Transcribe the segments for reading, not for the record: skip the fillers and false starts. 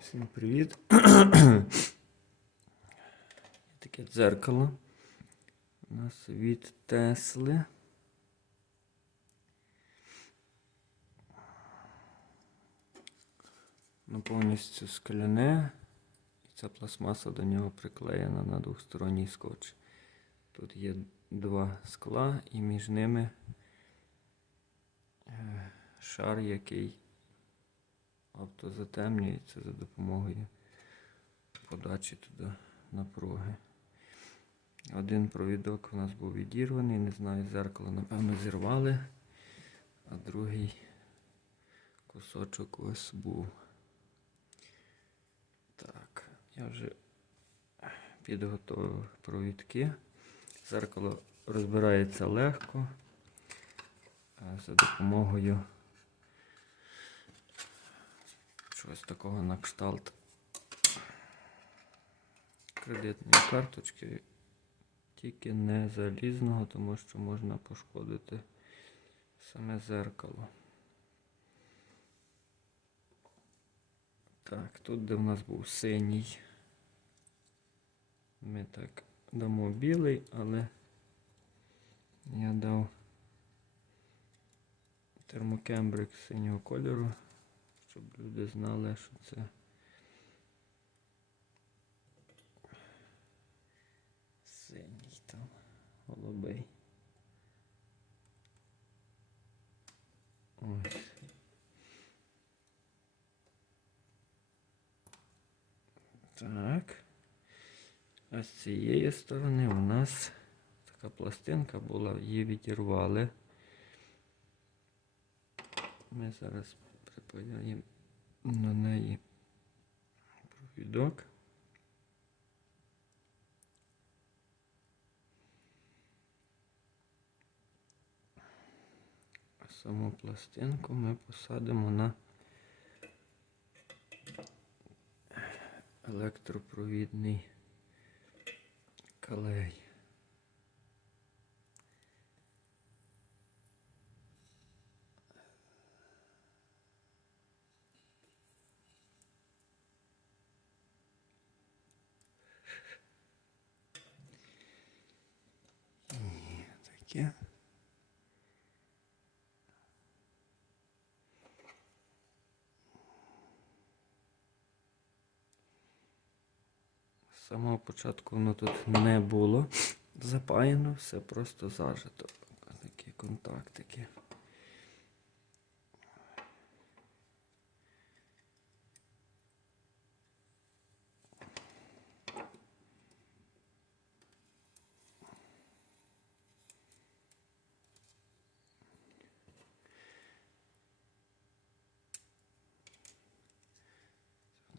Всім привіт! Таке дзеркало у нас від Тесли. Воно повністю скляне, і ця пластмаса до нього приклеєна на двосторонній скотч. Тут є два скла і між ними шар, який автозатемнюється за допомогою подачі туди напруги. Один провідок у нас був відірваний, не знаю, зеркало, напевно, зірвали, а другий кусочок ось був. Так, я вже підготував провідки. Зеркало розбирається легко за допомогою чогось такого на кшталт кредитної карточки, тільки не залізного, тому що можна пошкодити саме зеркало. Так, тут де в нас був синій, ми так дамо білий, але я дав термокембрик синього кольору, щоб люди знали, що це синій там, голубий. Ось. Так. А з цієї сторони у нас така пластинка була, її відірвали. Ми зараз припаяємо на неї провідок. А саму пластинку ми посадимо на електропровідний клей. І таке. З самого початку воно тут не було запаяно, все просто зажито. Такі контактики.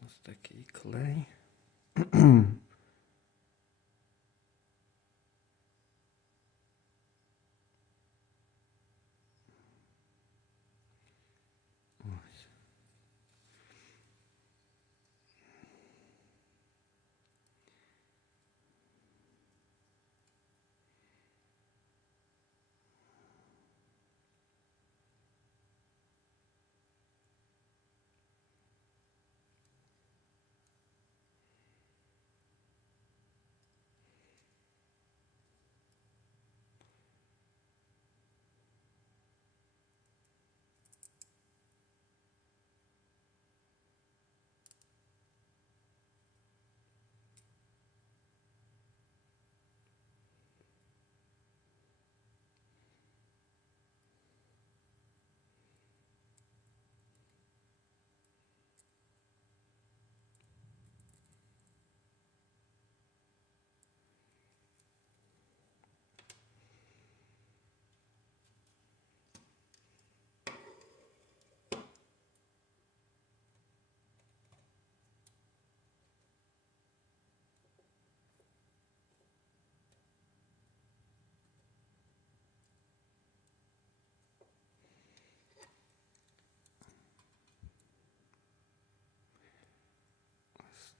Ось такий клей. Ось.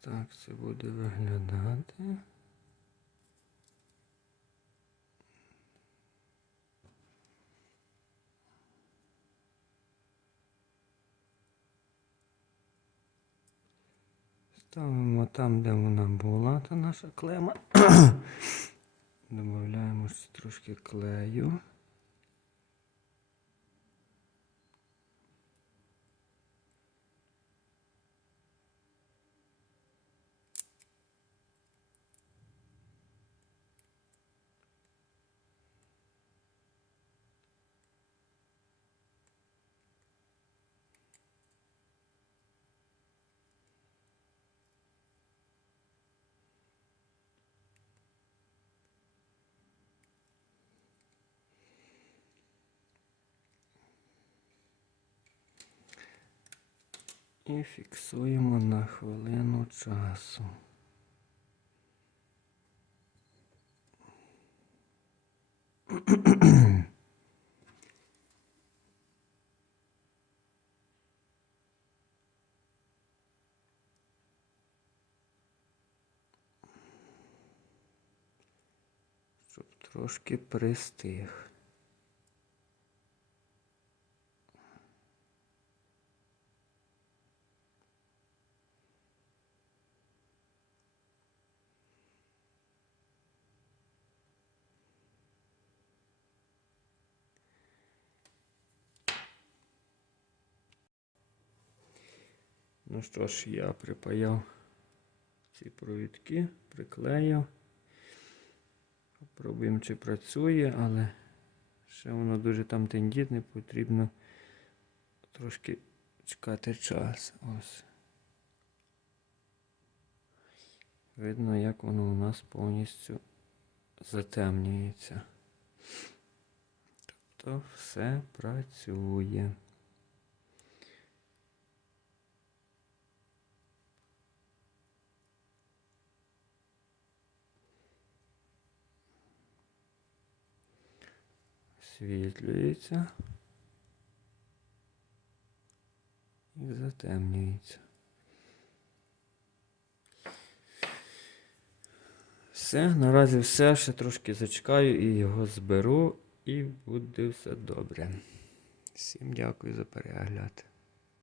Так це буде виглядати. Ставимо там, де вона була, та наша клема. Додаємо трошки клею. І фіксуємо на хвилину часу. Щоб трошки пристиг. Ну що ж, я припаяв ці провідки, приклеїв. Попробуємо, чи працює, але ще воно дуже там тендітне, потрібно трошки чекати час. Ось. Видно, як воно у нас повністю затемнюється. Тобто все працює. Освітлюється і затемнюється. Все, наразі все, ще трошки зачекаю і його зберу, і буде все добре. Всім дякую за перегляд.